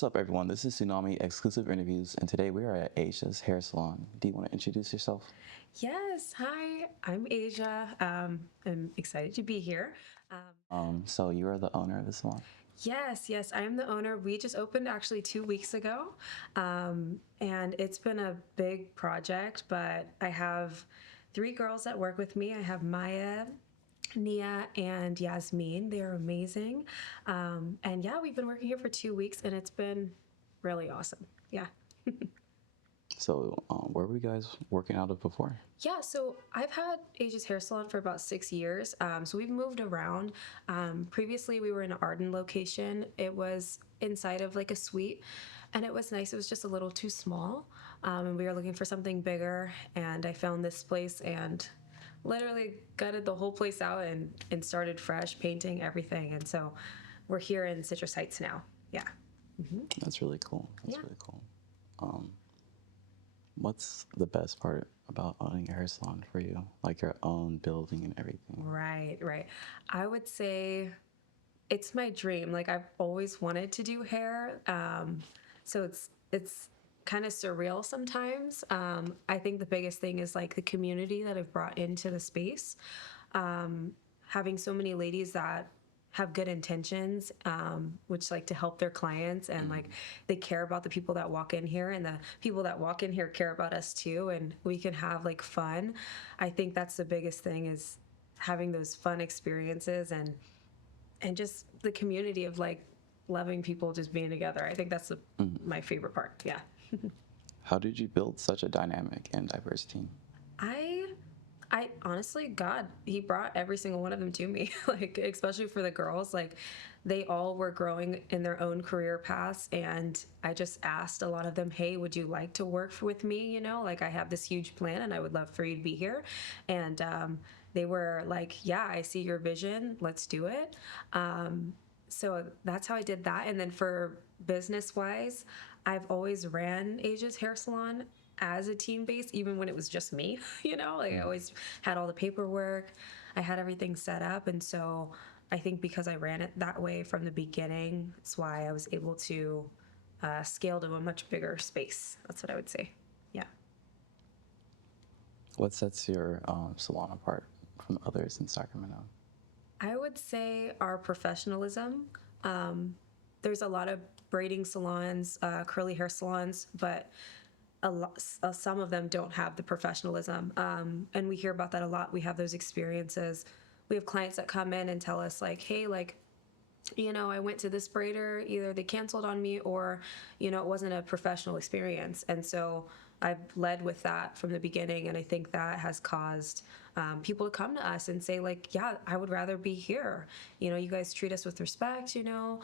What's up, everyone? This is Tsunami exclusive interviews, and today we are at Aisha's Hair Salon. Do you want to introduce yourself? Yes, hi, I'm Asia. I'm excited to be here. So you are the owner of the salon. Yes, I am the owner. We just opened actually 2 weeks ago, and it's been a big project, but I have three girls that work with me. I have Maya, Nia, and Yasmine. They're amazing. And yeah, we've been working here for 2 weeks, and it's been really awesome. Yeah. So where were you guys working out of before? Yeah, so I've had Asia's Hair Salon for about 6 years. So we've moved around. Previously, we were in an Arden location. It was inside of like a suite, and it was nice. It was just a little too small, and we were looking for something bigger. And I found this place and literally gutted the whole place out and started fresh, painting everything. And so we're here in Citrus Heights now. Yeah. That's really cool. That's Yeah. really cool. What's the best part about owning a hair salon for you? Like your own building and everything. Right. I would say it's my dream. Like I've always wanted to do hair. So it's kind of surreal sometimes. I think the biggest thing is like the community that I've brought into the space. Having so many ladies that have good intentions, which like to help their clients, and like they care about the people that walk in here, and the people that walk in here care about us too, and we can have like fun. I think that's the biggest thing, is having those fun experiences and just the community of like loving people just being together. I think that's my favorite part. Yeah. How did you build such a dynamic and diverse team? I I honestly, God, he brought every single one of them to me. Like, especially for the girls, like they all were growing in their own career paths. And I just asked a lot of them, hey, would you like to work with me? You know, like I have this huge plan and I would love for you to be here. And they were like, yeah, I see your vision. Let's do it. So that's how I did that. And then for business wise, I've always ran Asia's Hair Salon as a team base, even when it was just me. You know, like I always had all the paperwork, I had everything set up. And so I think because I ran it that way from the beginning, that's why I was able to scale to a much bigger space. That's what I would say. Yeah. What sets your salon apart from others in Sacramento? I would say our professionalism. There's a lot of braiding salons, curly hair salons, but some of them don't have the professionalism. And we hear about that a lot. We have those experiences. We have clients that come in and tell us like, hey, like, you know, I went to this braider, either they canceled on me or, you know, it wasn't a professional experience. And so I've led with that from the beginning. And I think that has caused people to come to us and say like, yeah, I would rather be here. You know, you guys treat us with respect, you know,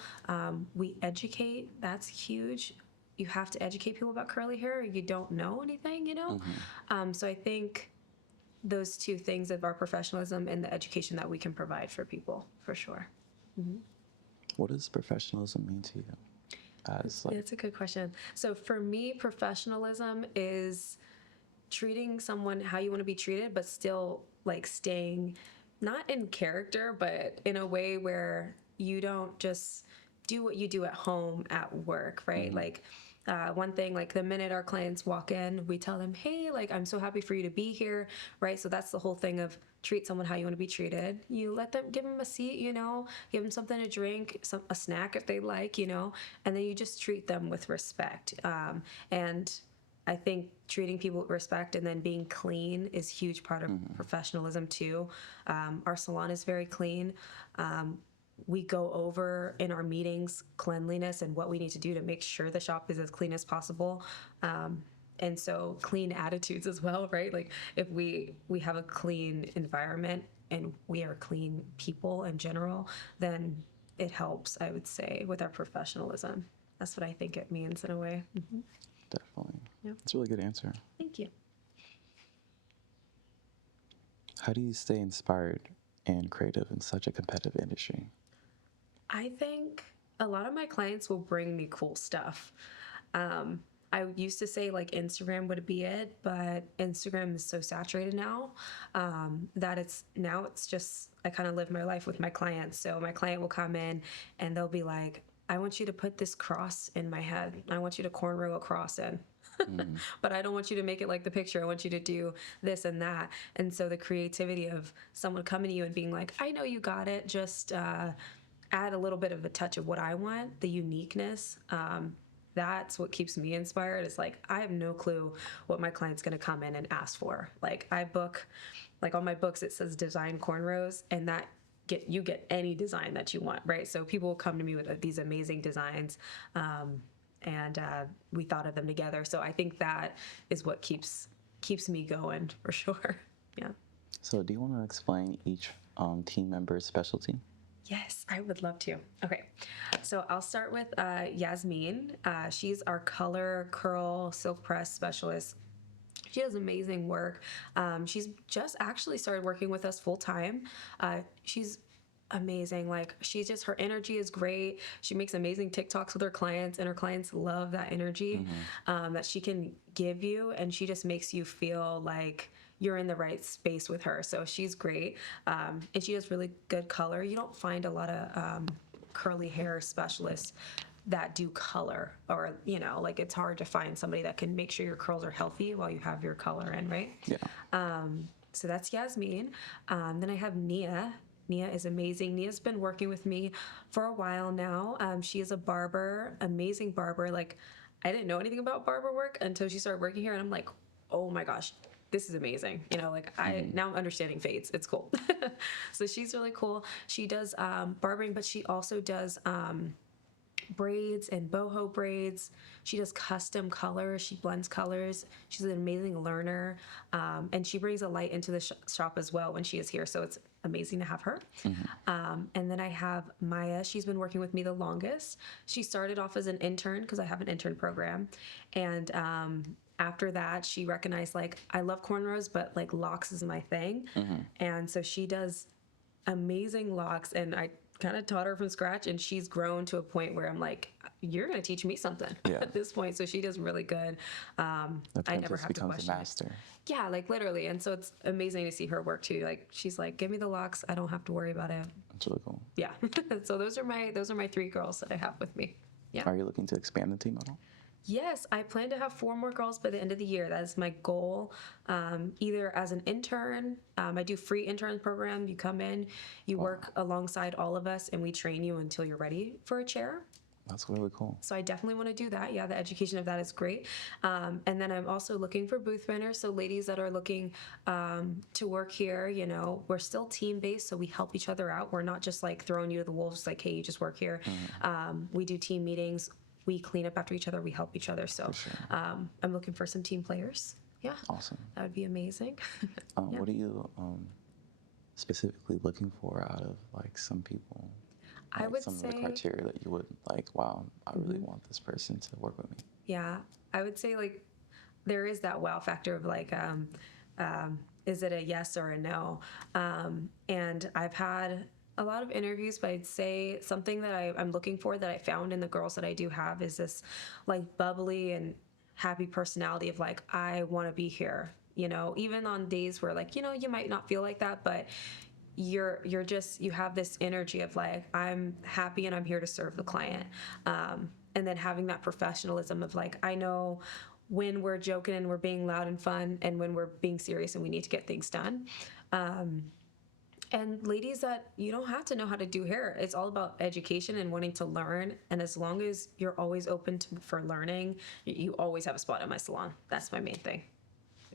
we educate. That's huge. You have to educate people about curly hair, or you don't know anything, you know? So I think those two things of our professionalism and the education that we can provide for people, for sure. What does professionalism mean to you? It's a good question. So for me, professionalism is treating someone how you want to be treated, but still like staying not in character, but in a way where you don't just do what you do at home at work, right? Like one thing, like the minute our clients walk in, we tell them, hey, like, I'm so happy for you to be here, right? So that's the whole thing of treat someone how you want to be treated. You let them, give them a seat, you know, give them something to drink, a snack if they like, you know, and then you just treat them with respect. And I think treating people with respect and then being clean is a huge part of professionalism too. Our salon is very clean. We go over in our meetings cleanliness and what we need to do to make sure the shop is as clean as possible. And so clean attitudes as well, right? Like if we have a clean environment and we are clean people in general, then it helps, I would say, with our professionalism. That's what I think it means in a way. Definitely. Yeah. That's a really good answer. Thank you. How do you stay inspired and creative in such a competitive industry? I think a lot of my clients will bring me cool stuff. I used to say like Instagram would be it, but Instagram is so saturated now that it's just I kind of live my life with my clients. So my client will come in and they'll be like, I want you to put this cross in my head. I want you to cornrow a cross in. But I don't want you to make it like the picture. I want you to do this and that. And so the creativity of someone coming to you and being like, I know you got it. Just add a little bit of a touch of what I want, the uniqueness. That's what keeps me inspired. It's like, I have no clue what my client's going to come in and ask for. Like I book, like on my books, it says design cornrows, and that you get any design that you want, right? So people will come to me with these amazing designs. And we thought of them together. So I think that is what keeps me going for sure. Yeah. So do you want to explain each team member's specialty? Yes, I would love to. Okay, so I'll start with Yasmine. She's our color, curl, silk press specialist. She does amazing work. She's just actually started working with us full time. She's amazing. Like her energy is great. She makes amazing TikToks with her clients, and her clients love that energy that she can give you, and she just makes you feel like you're in the right space with her. So she's great, and she does really good color. You don't find a lot of curly hair specialists that do color, or like it's hard to find somebody that can make sure your curls are healthy while you have your color in, right? Yeah. So that's Yasmine. Then I have Nia. Nia is amazing. Nia's been working with me for a while now. She is a barber, amazing barber. Like, I didn't know anything about barber work until she started working here, and I'm like, oh my gosh, this is amazing. Like now I'm understanding fades. It's cool. So she's really cool. She does barbering, but she also does braids and boho braids. She does custom colors. She blends colors. She's an amazing learner, and she brings a light into the shop as well when she is here. So it's amazing to have her. And then I have Maya. She's been working with me the longest. She started off as an intern because I have an intern program, and after that she recognized, like, I love cornrows, but like locks is my thing. And so she does amazing locks, and I kind of taught her from scratch, and she's grown to a point where I'm like, you're going to teach me something at this point. So she does really good. I never have to question a master. Yeah, like literally. And so it's amazing to see her work too. Like she's like, give me the locks, I don't have to worry about it. That's really cool. Yeah. So those are my 3 girls that I have with me. Yeah. Are you looking to expand the team at all? Yes, I plan to have 4 more girls by the end of the year. That is my goal. Either as an intern, I do free intern program. You come in, you work alongside all of us, and we train you until you're ready for a chair. That's really cool. So I definitely want to do that. Yeah, the education of that is great. And then I'm also looking for booth runners. So ladies that are looking to work here, we're still team-based, so we help each other out. We're not just like throwing you to the wolves, like, hey, you just work here. We do team meetings. We clean up after each other. We help each other. So I'm looking for some team players. Yeah. Awesome. That would be amazing. Yeah. What are you specifically looking for out of like some people? Like I would some say of the criteria that you would like, wow, I really want this person to work with me. Yeah. I would say like there is that wow factor of like, is it a yes or a no? And I've had a lot of interviews, but I'd say something that I'm looking for that I found in the girls that I do have is this like bubbly and happy personality of like, I want to be here, even on days where like, you might not feel like that, but you have this energy of like, I'm happy and I'm here to serve the client. And then having that professionalism of like, I know when we're joking and we're being loud and fun, and when we're being serious and we need to get things done. And ladies, that you don't have to know how to do hair. It's all about education and wanting to learn. And as long as you're always open for learning, you always have a spot at my salon. That's my main thing.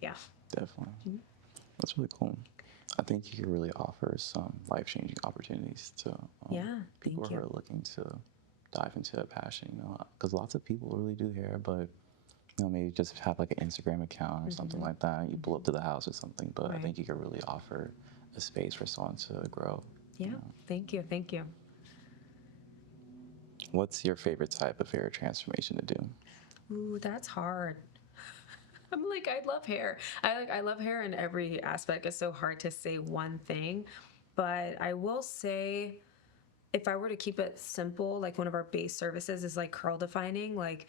Yeah. Definitely. That's really cool. I think you can really offer some life-changing opportunities to people who are looking to dive into a passion, because lots of people really do hair, but maybe just have like an Instagram account or something like that. You pull up to the house or something, but I think you can really offer a space for someone to grow. Yeah. Thank you. What's your favorite type of hair transformation to do? Ooh, that's hard. I'm like, I love hair. I love hair in every aspect. It's so hard to say one thing, but I will say, if I were to keep it simple, like one of our base services is like curl defining, like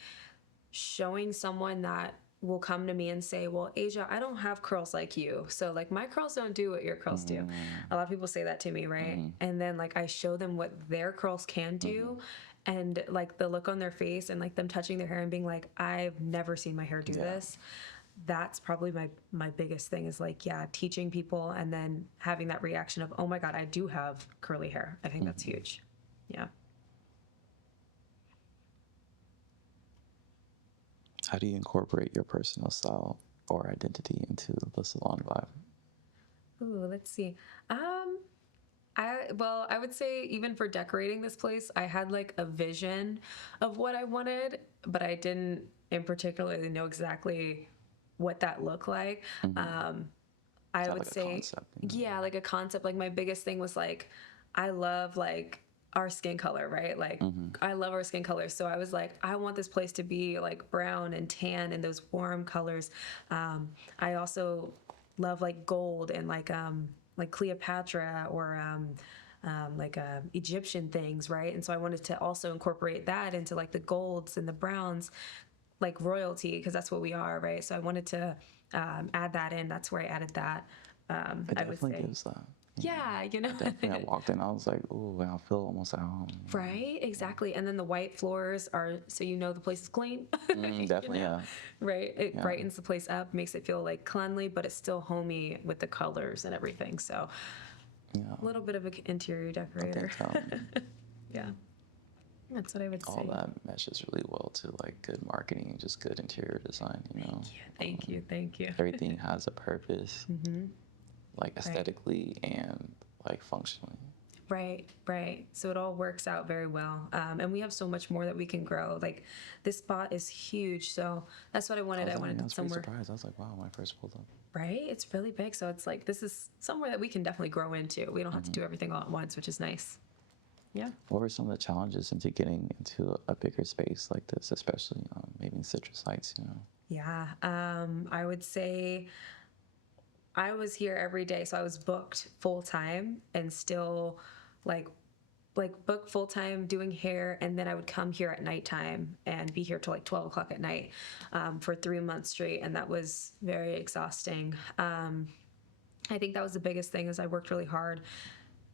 showing someone that will come to me and say, well, Asia, I don't have curls like you. So like my curls don't do what your curls do. A lot of people say that to me, right? And then like I show them what their curls can do. and like the look on their face and like them touching their hair and being like, I've never seen my hair do this. That's probably my biggest thing is like, yeah, teaching people and then having that reaction of, oh my God, I do have curly hair. I think that's huge. Yeah. How do you incorporate your personal style or identity into the salon vibe? Ooh, let's see. I would say even for decorating this place, I had like a vision of what I wanted, but I didn't in particularly know exactly what that looked like. I would say, concept, yeah, like a concept. Like my biggest thing was like, I love like our skin color, right? Like I love our skin color. So I was like, I want this place to be like brown and tan and those warm colors. I also love like gold and like Cleopatra or Egyptian things, right? And so I wanted to also incorporate that into like the golds and the browns, like royalty, because that's what we are, right? So I wanted to add that in. That's where I added that. It definitely gives that. Yeah, you know. Definitely, I walked in, I was like, "Oh, I feel almost at home." Right, exactly. And then the white floors are so you know the place is clean. Definitely, you know? Yeah. Right, it brightens the place up, makes it feel like cleanly, but it's still homey with the colors and everything. So, a little bit of an interior decorator. I think, yeah, that's what I would say. All that meshes really well to like good marketing and just good interior design. You know. Thank you. Everything has a purpose. Like aesthetically and like functionally. Right. So it all works out very well. And we have so much more that we can grow. Like this spot is huge. So that's what I wanted. I wanted somewhere. I was surprised. I was like, wow, when I first pulled up. Right. It's really big. So it's like, this is somewhere that we can definitely grow into. We don't have to do everything all at once, which is nice. Yeah. What were some of the challenges into getting into a bigger space like this, especially maybe in Citrus Heights, you know? Yeah. I would say I was here every day, so I was booked full time and still like booked full time doing hair, and then I would come here at nighttime and be here till like 12 o'clock at night for 3 months straight, and that was very exhausting. I think that was the biggest thing is I worked really hard.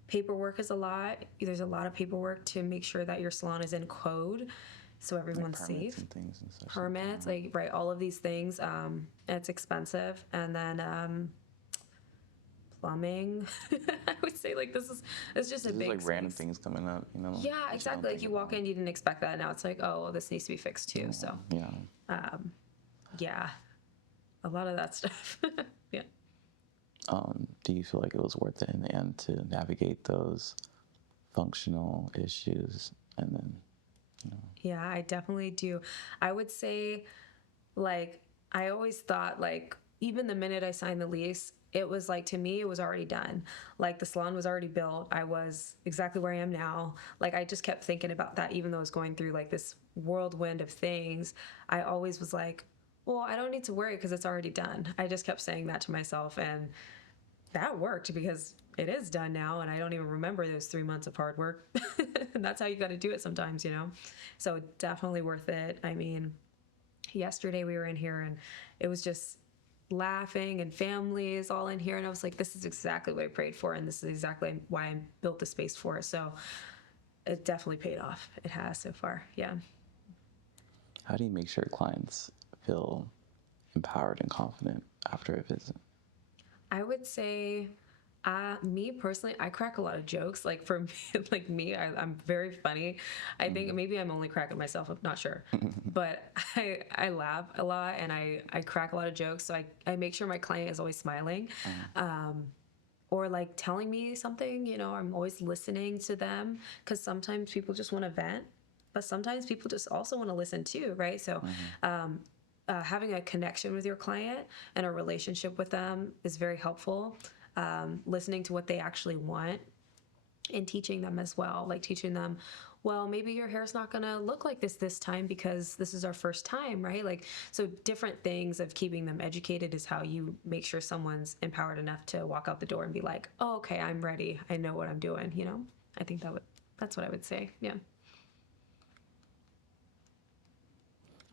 Paperwork is a lot. There's a lot of paperwork to make sure that your salon is in code, so everyone's safe. And things and such permits, right, all of these things. It's expensive, and then plumbing. I would say like it's just a big like random things coming up, you know. Yeah, exactly. Like you walk in, you didn't expect that. Now it's like, oh, well, this needs to be fixed too. So yeah, a lot of that stuff. Yeah. Do you feel like it was worth it in the end to navigate those functional issues and then, you know? Yeah, I definitely do. I would say, like, I always thought, like, even the minute I signed the lease, it was like, to me, it was already done. Like, the salon was already built. I was exactly where I am now. Like, I just kept thinking about that, even though I was going through, like, this whirlwind of things. I always was like, well, I don't need to worry because it's already done. I just kept saying that to myself, and that worked because it is done now, and I don't even remember those 3 months of hard work. And that's how you got to do it sometimes, you know? So definitely worth it. I mean, yesterday we were in here, and it was just laughing and families all in here, and I was like, this is exactly what I prayed for, and this is exactly why I built the space for it. So it definitely paid off. It has so far. Yeah. How do you make sure clients feel empowered and confident after a visit? I would say, me personally, I crack a lot of jokes. Like for me, I'm very funny. I think maybe I'm only cracking myself up, not sure. But I laugh a lot, and I crack a lot of jokes. So I make sure my client is always smiling. Or like telling me something, you know, I'm always listening to them, because sometimes people just want to vent, but sometimes people just also want to listen too, right? So having a connection with your client and a relationship with them is very helpful. Listening to what they actually want and teaching them as well, like teaching them, well, maybe your hair's not going to look like this time because this is our first time, right? Like, so different things of keeping them educated is how you make sure someone's empowered enough to walk out the door and be like, oh, okay, I'm ready. I know what I'm doing, you know? I think that's what I would say. Yeah.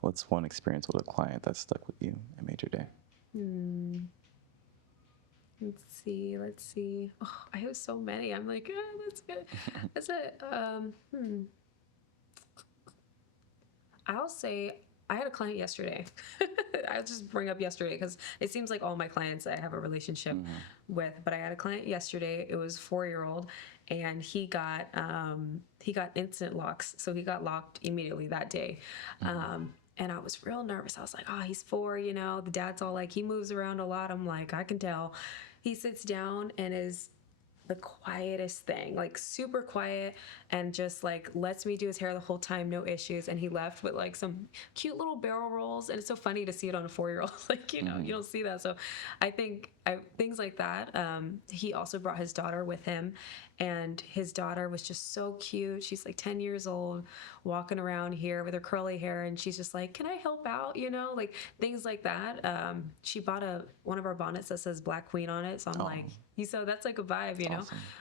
What's one experience with a client that stuck with you and made your day? Let's see. Oh, I have so many. I'm like, that's good. That's it. I'll say I had a client yesterday. I'll just bring up yesterday because it seems like all my clients I have a relationship with. But I had a client yesterday. It was a 4-year-old, and he got instant locks, so he got locked immediately that day. And I was real nervous. I was like, oh, he's 4, you know. The dad's all like, he moves around a lot. I'm like, I can tell. He sits down and is the quietest thing, like super quiet, and just like lets me do his hair the whole time, no issues. And he left with like some cute little barrel rolls, and it's so funny to see it on a 4-year-old. Like, you know, you don't see that. So I think things like that. He also brought his daughter with him, and his daughter was just so cute. She's like 10 years old, walking around here with her curly hair, and she's just like, can I help out, you know, like things like that. She bought one of our bonnets that says Black Queen on it, so I'm like, so that's like a vibe, you know.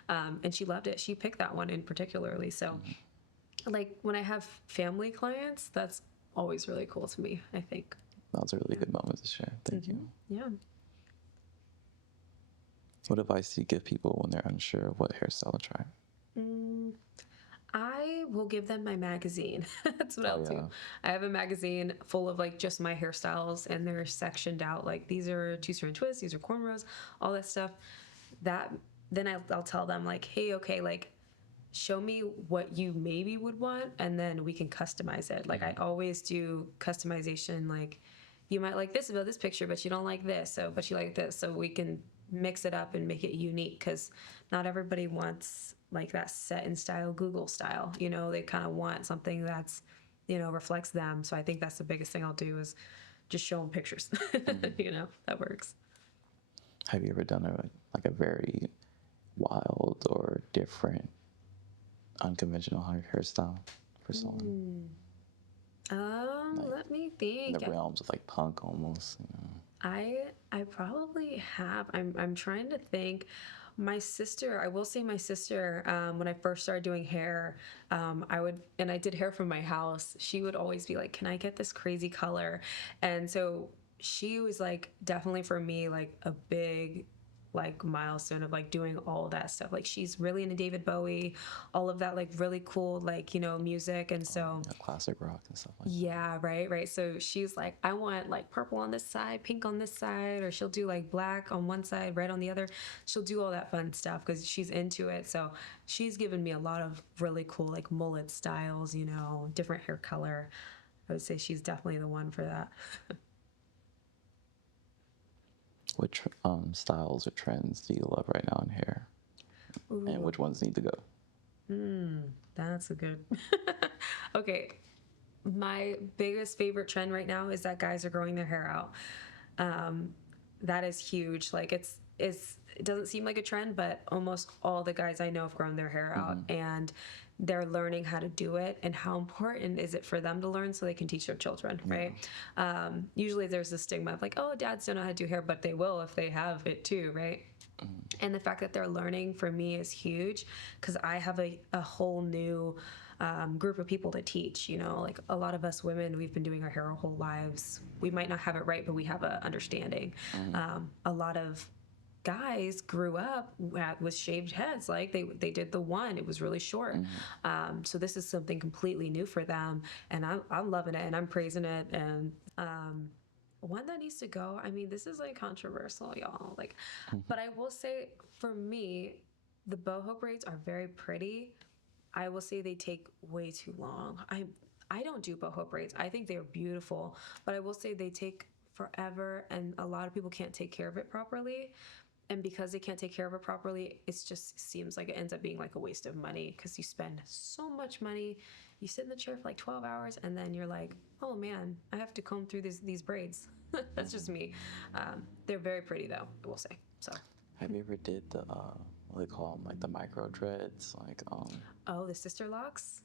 Awesome. And she loved it. She picked that one in particularly. So like when I have family clients, that's always really cool to me, I think. That was a really good moment to share. Thank you. Yeah. What advice do you give people when they're unsure of what hairstyle to try? I will give them my magazine. That's what I'll do. I have a magazine full of like just my hairstyles, and they're sectioned out. Like these are two-strand twists, these are cornrows, all that stuff. Then I'll tell them like, hey, okay, like show me what you maybe would want, and then we can customize it. Like I always do customization. Like you might like this about this picture, but you don't like this. But you like this. So we can mix it up and make it unique, because not everybody wants like that set in style Google style, you know. They kind of want something that's, you know, reflects them. So I think that's the biggest thing I'll do is just show them pictures. You know, that works. Have you ever done a very wild or different unconventional hairstyle for someone? Let me think. In the realms of like punk almost, you know. I probably have. I'm trying to think. My sister, I will say my sister, when I first started doing hair, I did hair from my house. She would always be like, can I get this crazy color? And so she was like, definitely for me, like a big like milestone of like doing all that stuff. Like she's really into David Bowie, all of that like really cool like, you know, music. And so classic rock and stuff like that. Yeah, right. So she's like, I want like purple on this side, pink on this side, or she'll do like black on one side, red on the other. She'll do all that fun stuff because she's into it. So she's given me a lot of really cool like mullet styles, you know, different hair color. I would say she's definitely the one for that. What styles or trends do you love right now in hair? Ooh. And which ones need to go? That's a good. Okay. My biggest favorite trend right now is that guys are growing their hair out. That is huge. Like it doesn't seem like a trend, but almost all the guys I know have grown their hair out, and they're learning how to do it. And how important is it for them to learn so they can teach their children, right? Usually there's this stigma of like, oh, dads don't know how to do hair, but they will if they have it too, right? And the fact that they're learning for me is huge, because I have a whole new group of people to teach. You know, like a lot of us women, we've been doing our hair our whole lives. We might not have it right, but we have an understanding. A lot of guys grew up with shaved heads. Like they did the one, it was really short. So this is something completely new for them, and I'm loving it and I'm praising it. And one that needs to go, I mean, this is like controversial, y'all, like, but I will say for me, the boho braids are very pretty. I will say they take way too long. I don't do boho braids. I think they're beautiful, but I will say they take forever, and a lot of people can't take care of it properly. And because they can't take care of it properly, it just seems like it ends up being like a waste of money, because you spend so much money. You sit in the chair for like 12 hours, and then you're like, oh man, I have to comb through these braids. That's just me. They're very pretty though, I will say. So. Have you ever did the what they call them, like the micro dreads, like Oh, the Sisterlocks.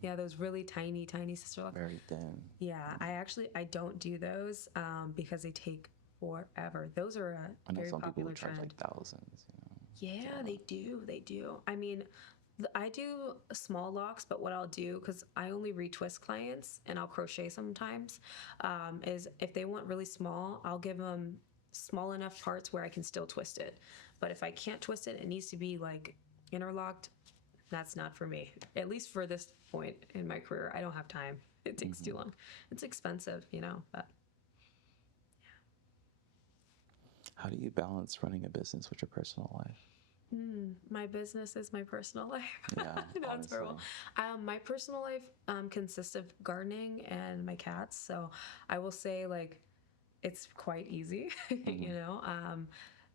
Yeah, those really tiny Sisterlocks. Very thin. Yeah, I don't do those because they take forever. Those are a very popular trend. Charge like thousands. You know? Yeah, they do. I mean, I do small locks, but what I'll do, because I only retwist clients and I'll crochet sometimes, is if they want really small, I'll give them small enough parts where I can still twist it. But if I can't twist it, it needs to be like interlocked. that's not for me. At least for this point in my career, I don't have time. It takes too long. It's expensive, you know, but How do you balance running a business with your personal life? My business is my personal life. Yeah, That's horrible. My personal life consists of gardening and my cats. So I will say, like, it's quite easy, you know.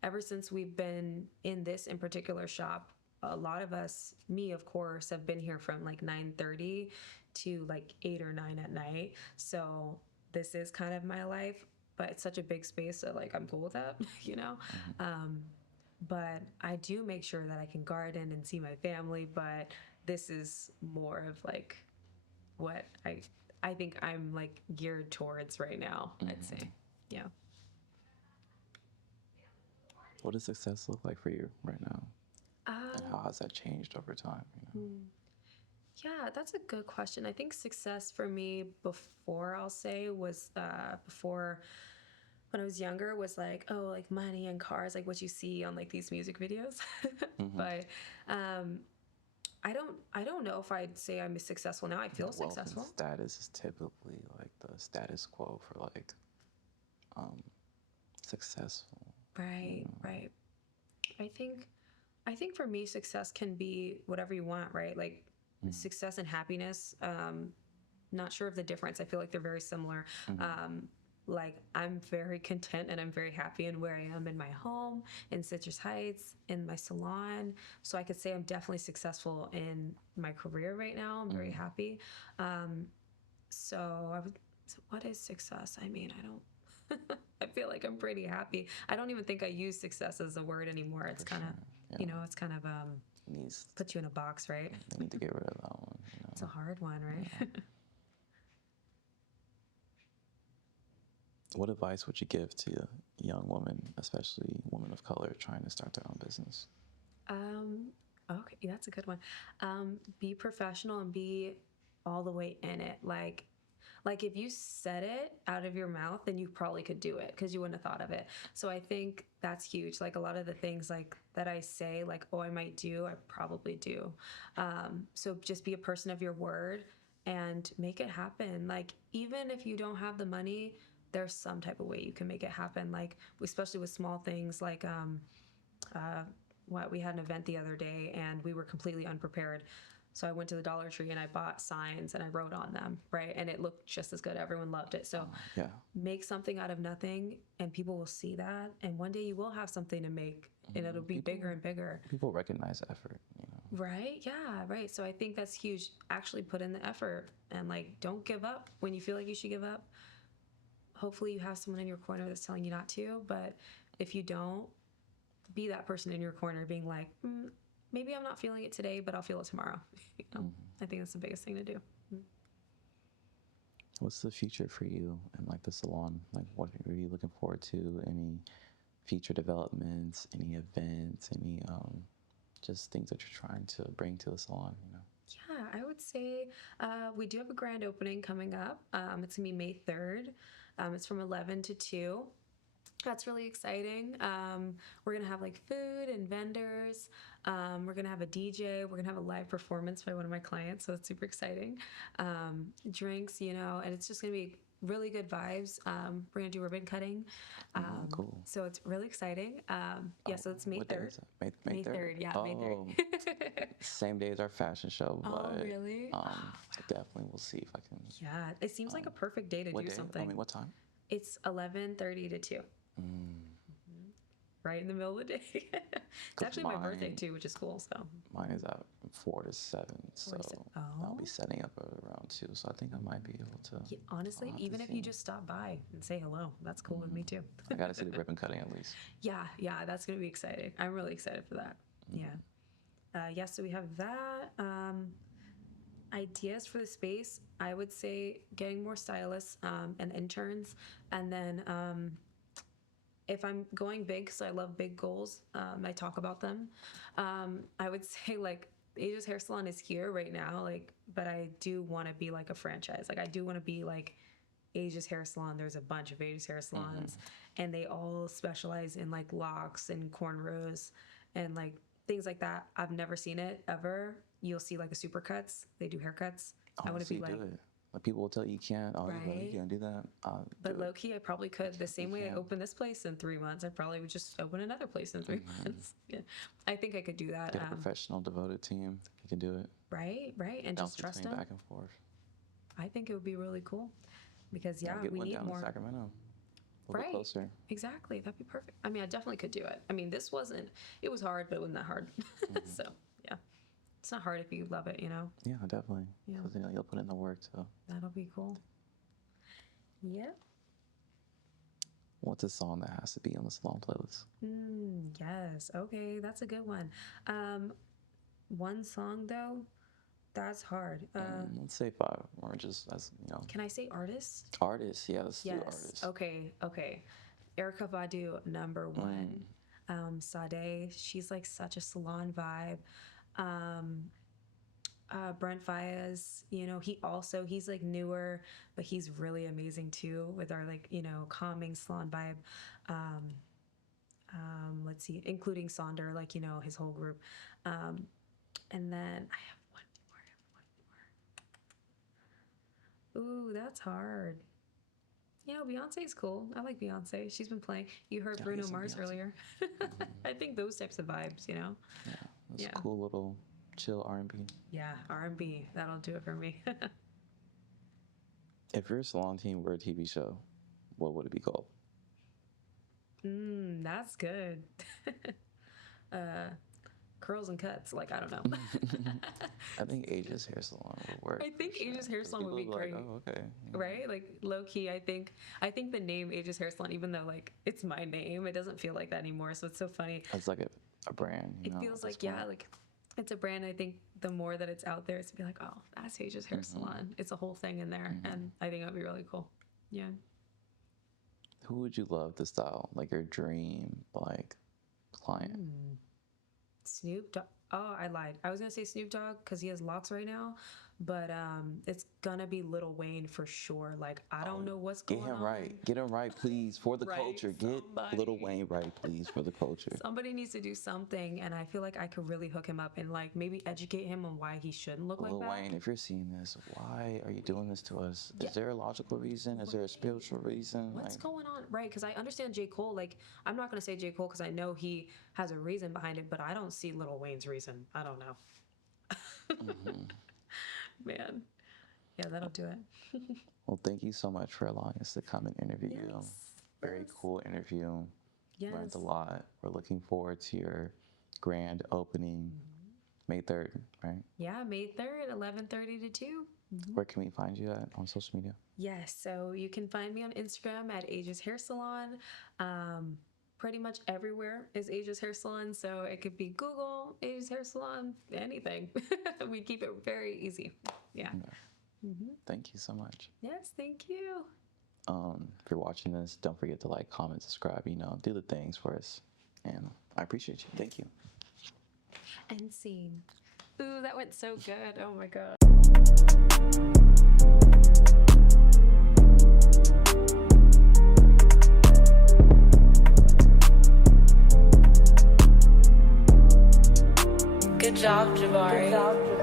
Ever since we've been in this in particular shop, a lot of us, me of course, have been here from like 9:30 to like 8 or 9 at night. So this is kind of my life, but it's such a big space, so like I'm cool with that, you know. But I do make sure that I can garden and see my family, but this is more of like what I think I'm like geared towards right now, I'd say. Yeah. What does success look like for you right now? And how has that changed over time? You know? Yeah, that's a good question. I think success for me before, I'll say, was before when I was younger was like, oh, like money and cars, like what you see on like these music videos. But I don't know if I'd say I'm successful now. I feel successful. Wealth and status is typically like the status quo for like successful. Right, right. I think for me, success can be whatever you want, right? Like success and happiness. Not sure of the difference. I feel like they're very similar. Like I'm very content and I'm very happy in where I am in my home, in Citrus Heights, in my salon. So I could say I'm definitely successful in my career right now. I'm very happy. So what is success? I mean, I don't, I feel like I'm pretty happy. I don't even think I use success as a word anymore. It's kind of, you know, it's kind of, puts you in a box, right? They need to get rid of that one. You know? It's a hard one, right? Yeah. What advice would you give to a young woman, especially women of color, trying to start their own business? Okay, that's a good one. Be professional and be all the way in it. Like if you said it out of your mouth, then you probably could do it because you wouldn't have thought of it. So I think that's huge. Like a lot of the things like that I say, like, oh, I might do, I probably do. So just be a person of your word and make it happen. Like even if you don't have the money, there's some type of way you can make it happen. Like especially with small things like we had an event the other day and we were completely unprepared. So I went to the Dollar Tree and I bought signs and I wrote on them, right? And it looked just as good. Everyone loved it. So make something out of nothing and people will see that. And one day you will have something to make and it'll be bigger and bigger. People recognize effort, you know? Right? Yeah, right. So I think that's huge. Actually put in the effort and like, don't give up when you feel like you should give up. Hopefully you have someone in your corner that's telling you not to, but if you don't, be that person in your corner being like, maybe I'm not feeling it today, but I'll feel it tomorrow. You know? I think that's the biggest thing to do. What's the future for you in like the salon? Like what are you looking forward to? Any feature developments, any events, any just things that you're trying to bring to the salon, you know? Yeah, I would say we do have a grand opening coming up. It's gonna be May 3rd. It's from 11 to 2. That's really exciting. We're going to have like food and vendors. We're going to have a DJ. We're going to have a live performance by one of my clients. So it's super exciting. Drinks, you know, and it's just going to be really good vibes. We're going to do ribbon cutting. Cool. So it's really exciting. Yeah, so it's May 3rd. May 3rd? Yeah, May 3rd. Same day as our fashion show. Oh, but, really? definitely we'll see if I can. Yeah, it seems like a perfect day to do something. I mean, what time? It's 11:30 to 2. Right in the middle of the day. It's actually my birthday too, which is cool. So mine is at 4 to 7, so I'll be setting up around 2. So I think I might be able to. Yeah, honestly, even if you just stop by and say hello, that's cool with me too. I got to see the ribbon cutting at least. Yeah, that's gonna be exciting. I'm really excited for that. Yeah. So we have that. Ideas for the space, I would say getting more stylists and interns, and then if I'm going big, because I love big goals, I talk about them. I would say like Aisha's Hair Salon is here right now, like, but I do want to be like a franchise. Like I do want to be like Aisha's Hair Salon. There's a bunch of Aisha's Hair Salons, and they all specialize in like Locs and Cornrows and like things like that. I've never seen it ever, you'll see like the supercuts. They do haircuts. I want to be like, people will tell you can't. Oh, right? You can't do that. But low key, I probably could. The same way I opened this place in 3 months, I probably would just open another place in 3 months. Yeah, I think I could do that. Get a professional, devoted team. You can do it. Right, and just trust them. Back and forth. I think it would be really cool because we need more. Sacramento. A little closer. Exactly. That'd be perfect. I mean, I definitely could do it. I mean, it was hard, but it wasn't that hard. So yeah, it's not hard if you love it, you know? Yeah, definitely. Yeah. Because you'll put in the work, so. That'll be cool. Yep. What's a song that has to be on the salon playlist? Yes. Okay, that's a good one. One song though, that's hard. Let's say 5, or just as you know. Can I say artist? Artist, yeah. Let's do artist. Okay. Erykah Badu, number 1. Sade, she's like such a salon vibe. Brent Faiyaz, you know, he's like newer, but he's really amazing too with our like, you know, calming salon vibe. Let's see, including Sonder, like, you know, his whole group. And then I have one more. Ooh, that's hard. You know, Beyonce's cool. I like Beyonce. She's been playing. You heard Bruno Mars earlier. I think those types of vibes, you know? Yeah, that's cool little chill R&B. Yeah, R&B. That'll do it for me. If your salon team were a TV show, what would it be called? That's good. Curls and cuts, like, I don't know. I think Aisha's Hair Salon would work. I think Aisha's Hair Salon would be great. Like, oh, okay. Right? Like, low key, I think the name Aisha's Hair Salon, even though like it's my name, it doesn't feel like that anymore. So it's so funny. It's like a brand. It feels like like it's a brand. I think the more that it's out there, it's to be like, oh, that's Aisha's Hair Salon. It's a whole thing in there, and I think that would be really cool. Yeah. Who would you love to style? Like your dream, like client? Snoop Dogg. Oh, I lied. I was gonna say Snoop Dogg because he has locks right now, but it's gonna be Lil Wayne for sure. Like, I don't know what's going on. Get him right, please, for the culture. Get Lil Wayne right, please, for the culture. Somebody needs to do something, and I feel like I could really hook him up and like maybe educate him on why he shouldn't look like that. Lil Wayne, if you're seeing this, why are you doing this to us? Is there a logical reason? Is there a spiritual reason? What's going on? Right, because I understand J. Cole. Like, I'm not gonna say J. Cole because I know he has a reason behind it, but I don't see Lil Wayne's reason. I don't know. Man. Yeah, that'll do it. Well, thank you so much for allowing us to come and interview you. Very cool interview. Yes. Learned a lot. We're looking forward to your grand opening May 3rd, right? Yeah, May 3rd, 11:30 to 2. Where can we find you at on social media? Yes, so you can find me on Instagram at Aisha's Hair Salon. Pretty much everywhere is Aisha's Hair Salon, so it could be Google, Aisha's Hair Salon, anything. We keep it very easy. Yeah. Thank you so much. Yes, thank you. If you're watching this, don't forget to like, comment, subscribe, you know, do the things for us. And I appreciate you. Thank you. And scene. Ooh, that went so good. Oh my God. Good job, Jabari.